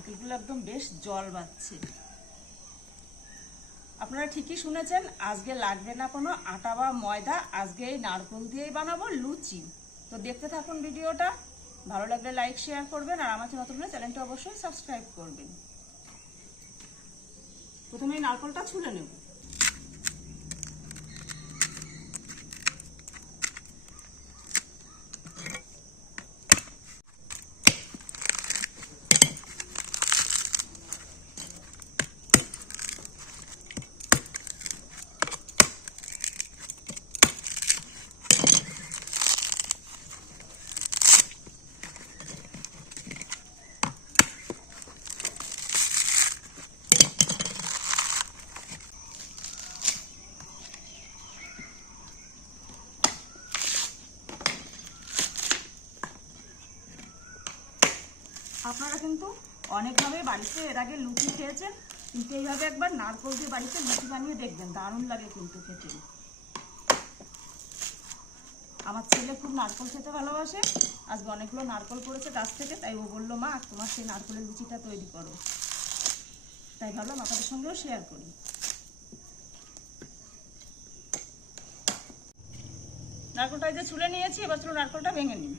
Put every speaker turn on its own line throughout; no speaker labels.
নারকেলগুলো একদম বেশ জল বাচ্ছে আপনারা ঠিকই শুনেছেন, আজকে লাগবে না কোনো আটা বা ময়দা, আজকে এই নারকেল দিয়েই বানাবো লুচি। তো দেখতে থাকুন ভিডিওটা, ভালো লাগলে লাইক, শেয়ার করবেন, আর আমার নতুন চ্যানেলটা অবশ্যই সাবস্ক্রাইব করবেন। প্রথমে এই নারকেলটা ছুলে নেব। আপনারা কিন্তু অনেকভাবে বাড়িতে এর আগে লুচি খেয়েছেন কিন্তু এইভাবে একবার নারকল দিয়ে বাড়িতে লুচি বানিয়ে দেখবেন, দারুণ লাগে কিন্তু খেতে। আমার ছেলে খুব নারকল খেতে ভালোবাসে, আজকে অনেকগুলো নারকল পড়েছে গাছ থেকে, তাই ও বলল, মা, তোমার সেই নারকলের লুচিটা তৈরি করো। তাই ভাবলাম আপনাদের সঙ্গেও শেয়ার করি। নারকলটা যে ছুলে নিয়েছি, এবার চলো নারকলটা ভেঙে নিই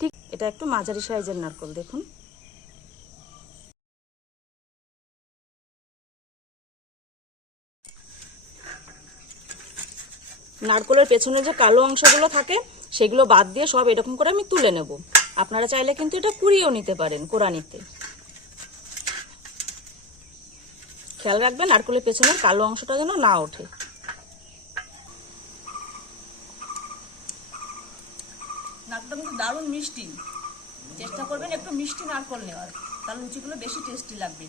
ঠিক এটা একটু মাঝারি সাইজের নারকল, দেখুন। নারকলের পেছনে যে কালো অংশগুলো থাকে, সেগুলো বাদ দিয়ে সব এরকম করে আমি তুলে নেব। আপনারা চাইলে কিন্তু এটা কুড়িয়েও নিতে পারেন কোরআনিতে খেয়াল রাখবেন, নারকলের পেছনের কালো অংশটা যেন না ওঠে। দারুণ মিষ্টি। চেষ্টা করবেন একটু মিষ্টি নারকল নেওয়ার তাহলে লুচিগুলো বেশি টেস্টি লাগবে।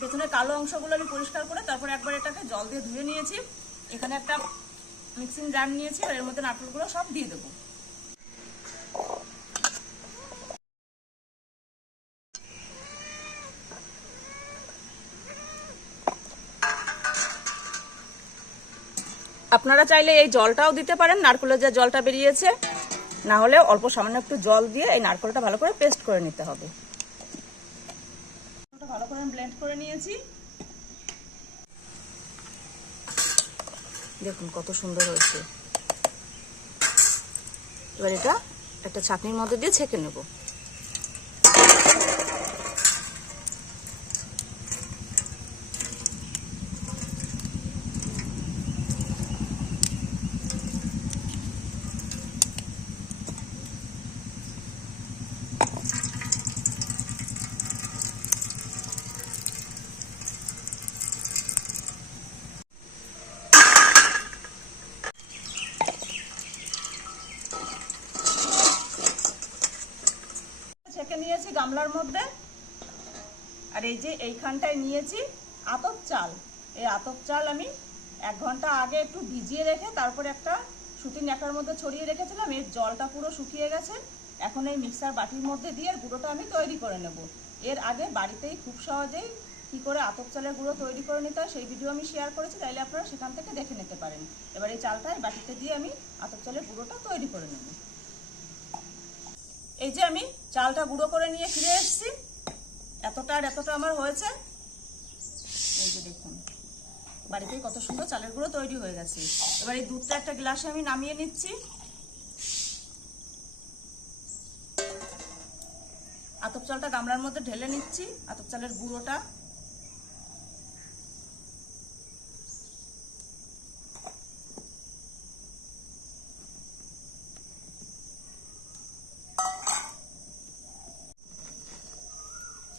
পেছনের কালো অংশগুলো আমি পরিষ্কার করে তারপরে একবার এটাকে জল দিয়ে ধুয়ে নিয়েছি। এখানে একটা মিক্সিং জার নিয়েছি আর এর মধ্যে নারকেলগুলো সব দিয়ে দেবো। আপনারা চাইলে এই জলটাও দিতে পারেন। নারকেলের যে জলটা বেরিয়েছে না হলে অল্প সামান্য একটু জল দিয়ে এই নারকেলটা ভালো করে পেস্ট করে নিতে হবে। ভালো করে ব্লেন্ড করে নিয়েছি। দেখুন কত সুন্দর হয়েছে। এবার এটা একটা ছাঁকনির মধ্যে দিয়ে ছেঁকে নেব ছেঁকে নিয়েছি গামলার মধ্যে। আর এই যে এইখানটায় নিয়েছি আতপ চাল। এই আতপ চাল আমি এক ঘণ্টা আগে একটু ভিজিয়ে রেখে তারপরে একটা সুতির ন্যাকার মধ্যে ছড়িয়ে রেখেছিলাম। এর জলটা পুরো শুকিয়ে গেছে। এখন এই মিক্সার বাটির মধ্যে দিয়ে গুঁড়োটা আমি তৈরি করে নেব। এর আগে বাড়িতেই খুব সহজেই কী করে আতপ চালের গুঁড়ো তৈরি করে নিতে হয় সেই ভিডিও আমি শেয়ার করেছি। তাইলে আপনারা সেখান থেকে দেখে নিতে পারেন। এবার এই চালটা বাটিতে দিয়ে আমি আতপ চালের গুঁড়োটা তৈরি করে নেব। এই যে আমি চালটা গুঁড়ো করে নিয়ে ফিরে এসেছি। এতটা আর এতটা আমার হয়েছে। এই যে দেখুন, বাড়িতেই কত সুন্দর চালের গুঁড়ো তৈরি হয়ে গেছে। এবার এই দুধটা একটা গ্লাসে আমি নামিয়ে নিচ্ছি। আতপ চালটা গামলার মধ্যে ঢেলে নিচ্ছি। আতপ চালের গুঁড়োটা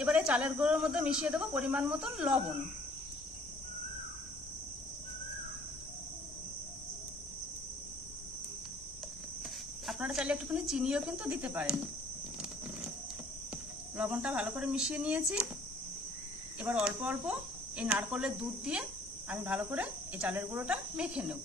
এবারে চালের গুঁড়োর মধ্যে মিশিয়ে দেবো পরিমাণ মতন লবণ। আপনারা চাইলে একটুখানি চিনিও কিন্তু দিতে পারেন। লবণটা ভালো করে মিশিয়ে নিয়েছি। এবার অল্প অল্প এই নারকলের দুধ দিয়ে আমি ভালো করে এই চালের গুঁড়োটা মেখে নেব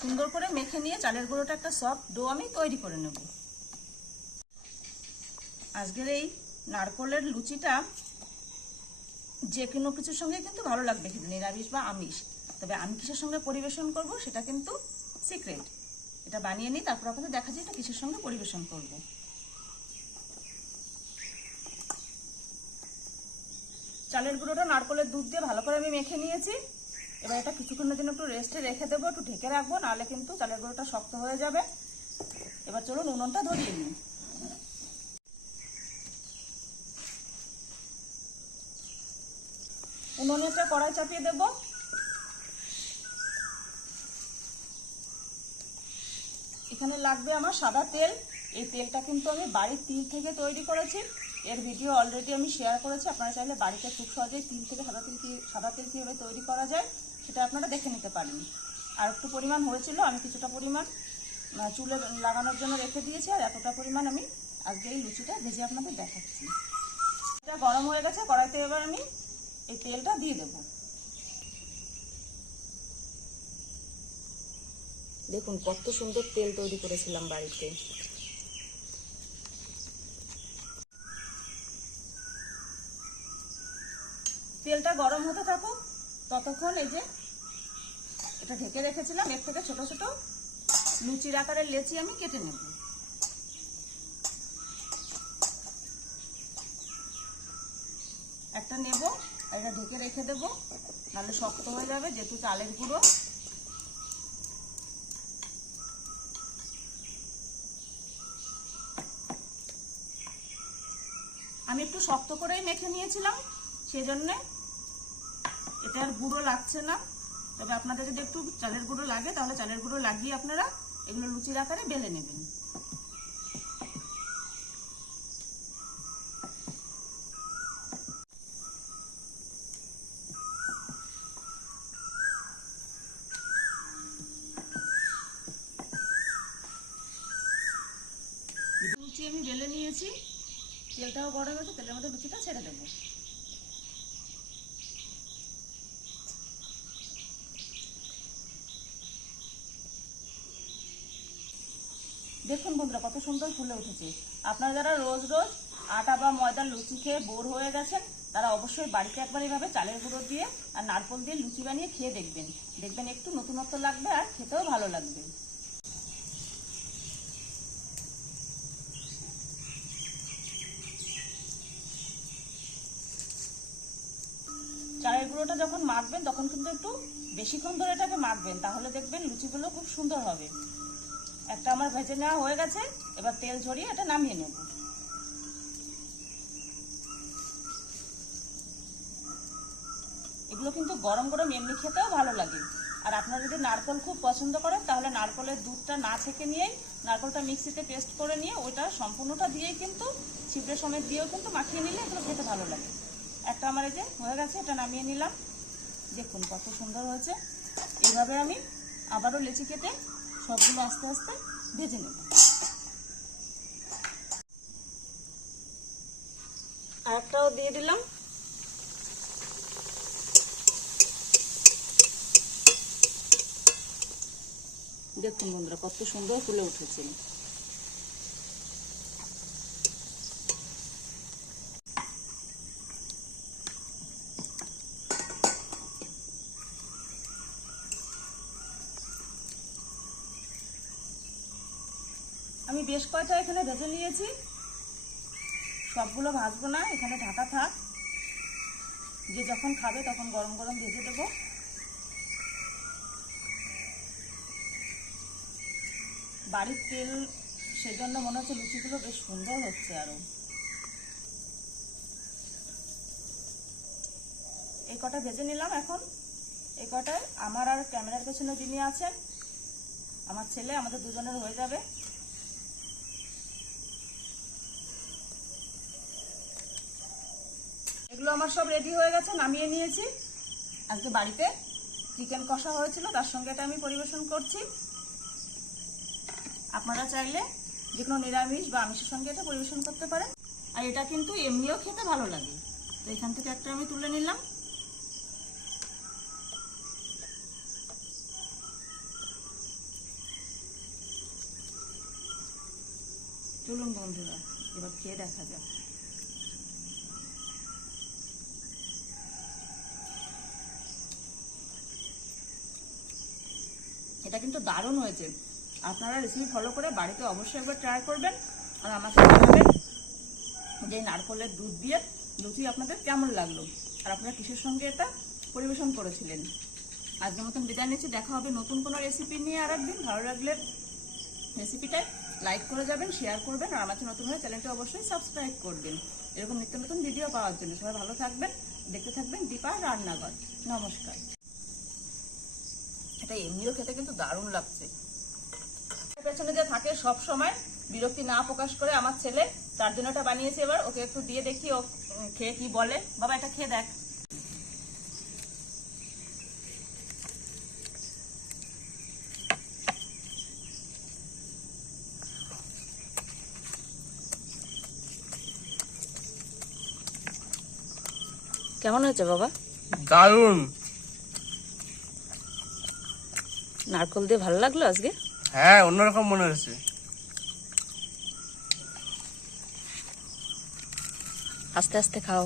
সুন্দর করে মেখে নিয়ে চালের গুঁড়োটা একটা সফট ডো আমি তৈরি করে নেব। আজকের এই নারকলের লুচিটা যে কোনো কিছুর সঙ্গে কিন্তু ভালো লাগবে কিন্তু, নিরামিষ বা আমিষ। তবে আমি কিসের সঙ্গে পরিবেশন করব সেটা কিন্তু সিক্রেট এটা বানিয়ে নিই, তারপর আপনাদের দেখা যায় এটা কিসের সঙ্গে পরিবেশন করব। চালের গুঁড়োটা নারকলের দুধ দিয়ে ভালো করে আমি মেখে নিয়েছি। এবার এটা কিছুক্ষণের জন্য একটু রেস্টে রেখে দেবো, একটু ঢেকে রাখব, নাহলে কিন্তু চালের গুঁড়োটা শক্ত হয়ে যাবে। এবার চলুন উনুনটা ধরিয়ে নিই। উনুনে একটা কড়াই চাপিয়ে দেব। এখানে লাগবে আমার সাদা তেল। এই তেলটা কিন্তু আমি বাড়ির তিল থেকে তৈরি করেছি। এর ভিডিও অলরেডি আমি শেয়ার করেছি। আপনারা চাইলে বাড়িতে খুব সহজেই তিল থেকে সাদা তেল কি সাদা তেল কীভাবে তৈরি করা যায়, সেটা আপনারা দেখে নিতে পারেন। আর একটু পরিমাণ হয়েছিল, আমি কিছুটা পরিমাণ চুলে লাগানোর জন্য রেখে দিয়েছি, আর এতটা পরিমাণ আমি আজকে এই লুচিটা ভেজে আপনাদের দেখাচ্ছি। এটা গরম হয়ে গেছে, কড়াইতে এবার আমি এই তেলটা দিয়ে দেব। দেখুন, কত সুন্দর তেল তৈরি করেছিলাম বাড়িতে। তেলটা গরম হতে থাকুক, ততক্ষণ এই যে এটা ঢেকে রেখেছিলাম, এর থেকে ছোট ছোট লুচির আকারের লেচি আমি কেটে নেব। একটা নেব এটা ঢেকে রেখে দেব, নাহলে শক্ত হয়ে যাবে যেহেতু চালের গুঁড়ো। আমি একটু শক্ত করেই মেখে নিয়েছিলাম সেই জন্যে এটা আর গুঁড়ো লাগছে না। তবে আপনাদের যদি একটু চালের গুঁড়ো লাগে, তাহলে চালের গুঁড়ো লাগিয়ে আপনারা এগুলো লুচির আকারে বেলে নেবেন। লুচি আমি বেলে নিয়েছি, তেলটাও গরম হয়েছে, তেলের মধ্যে লুচিটা ছেড়ে দেবো। দেখুন বন্ধুরা, কত সুন্দর ফুলে উঠেছে। আপনারা যারা রোজ রোজ আটা বা ময়দার লুচি খেয়ে বোর হয়ে গেছেন, তারা অবশ্যই বাড়িতে একবার এইভাবে চালের গুঁড়ো দিয়ে আর নারকল দিয়ে লুচি বানিয়ে খেয়ে দেখবেন। দেখবেন একটু নতুনত্ব লাগবে আর খেতেও ভালো লাগবে। চালের গুঁড়োটা যখন মাখবেন, তখন কিন্তু একটু বেশিক্ষণ ধরে এটাকে মাখবেন, তাহলে দেখবেন লুচিগুলো খুব সুন্দর হবে। একটা আমার ভেজে নেওয়া হয়ে গেছে, এবার তেল ঝরিয়ে এটা নামিয়ে নেব। এগুলো কিন্তু গরম গরম এমনি খেতেও ভালো লাগে। আর আপনারা যদি নারকল খুব পছন্দ করেন, তাহলে নারকলের দুধটা না ছেঁকে নিয়েই নারকলটা মিক্সিতে পেস্ট করে নিয়ে ওইটা সম্পূর্ণটা দিয়েই কিন্তু ছিপড়ে সমেত দিয়েও কিন্তু মাখিয়ে নিলে এগুলো খেতে ভালো লাগে। একটা আমার এই যে হয়ে গেছে, এটা নামিয়ে নিলাম। দেখুন কত সুন্দর হয়েছে। এইভাবে আমি আবারও লেচি কেটে সবগুলো আস্তে আস্তে ভেজে নেব। আরেকটাও দিয়ে দিলাম। দেখুন বন্ধুরা কত সুন্দর ফুলে উঠেছে। বেশ কয়টা এখানে ভেজে নিয়েছি? সবগুলো ভাজবো না, এখানে ঢাকা থাক। যে যখন খাবে তখন গরম গরম ভেজে দেবো। বাড়ির তেল সেজন্য মনে হচ্ছে লুচিগুলো বেশ সুন্দর হচ্ছে আরও। এই কটা ভেজে নিলাম এখন। এই কটায় আমার আর ক্যামেরার পেছনে যিনি আছেন, আমার ছেলে, আমাদের দুজনের হয়ে যাবে। এগুলো আমার সব রেডি হয়ে গেছে, নামিয়ে নিয়েছি। আজকে বাড়িতে চিকেন কষা হয়েছিল, তার সঙ্গে এটা আমি পরিবেশন করছি। আপনারা চাইলে যে কোনো নিরামিষ বা আমিষের সঙ্গে এটা পরিবেশন করতে পারেন। আর এটা কিন্তু এমনিও খেতে ভালো লাগে। তো এখান থেকে একটা আমি তুলে নিলাম। চলুন বন্ধুরা, এবার খেয়ে দেখা যাক। এটা কিন্তু দারুণ হয়েছে। আপনারা রেসিপি ফলো করে বাড়িতে অবশ্যই একবার ট্রাই করবেন আর আমাকে জানাবেন যে নারকলের দুধ দিয়ে লুচি আপনাদের কেমন লাগল আর আপনারা কিসের সঙ্গে এটা পরিবেশন করেছিলেন। আজকের মতন বিদায় নিচ্ছি, দেখা হবে নতুন কোনো রেসিপি নিয়ে আর একদিন। ভালো লাগলে রেসিপিটা লাইক করে যাবেন শেয়ার করবেন আর আমার নতুন হয়ে চ্যানেলটা অবশ্যই সাবস্ক্রাইব করবেন। এরকম নিত্য নতুন ভিডিও পাওয়ার জন্য। সবাই ভালো থাকবেন, দেখতে থাকবেন দীপা রান্নাঘর। নমস্কার। এটা এমনিও খেতে কিন্তু দারুণ লাগছে। পেছনে যে থাকে সব সময় বিরক্তি না প্রকাশ করে আমার ছেলে তার জন্য এটা বানিয়েছি এবার ওকে একটু দিয়ে দেখি ও খেয়ে কি বলে। বাবা এটা খেয়ে দেখ। কেমন হয়েছে বাবা?
দারুণ।
নারকল দিয়ে ভালো লাগল আজকে?
হ্যাঁ অন্যরকম মনে হয়েছে
আস্তে আস্তে খাও।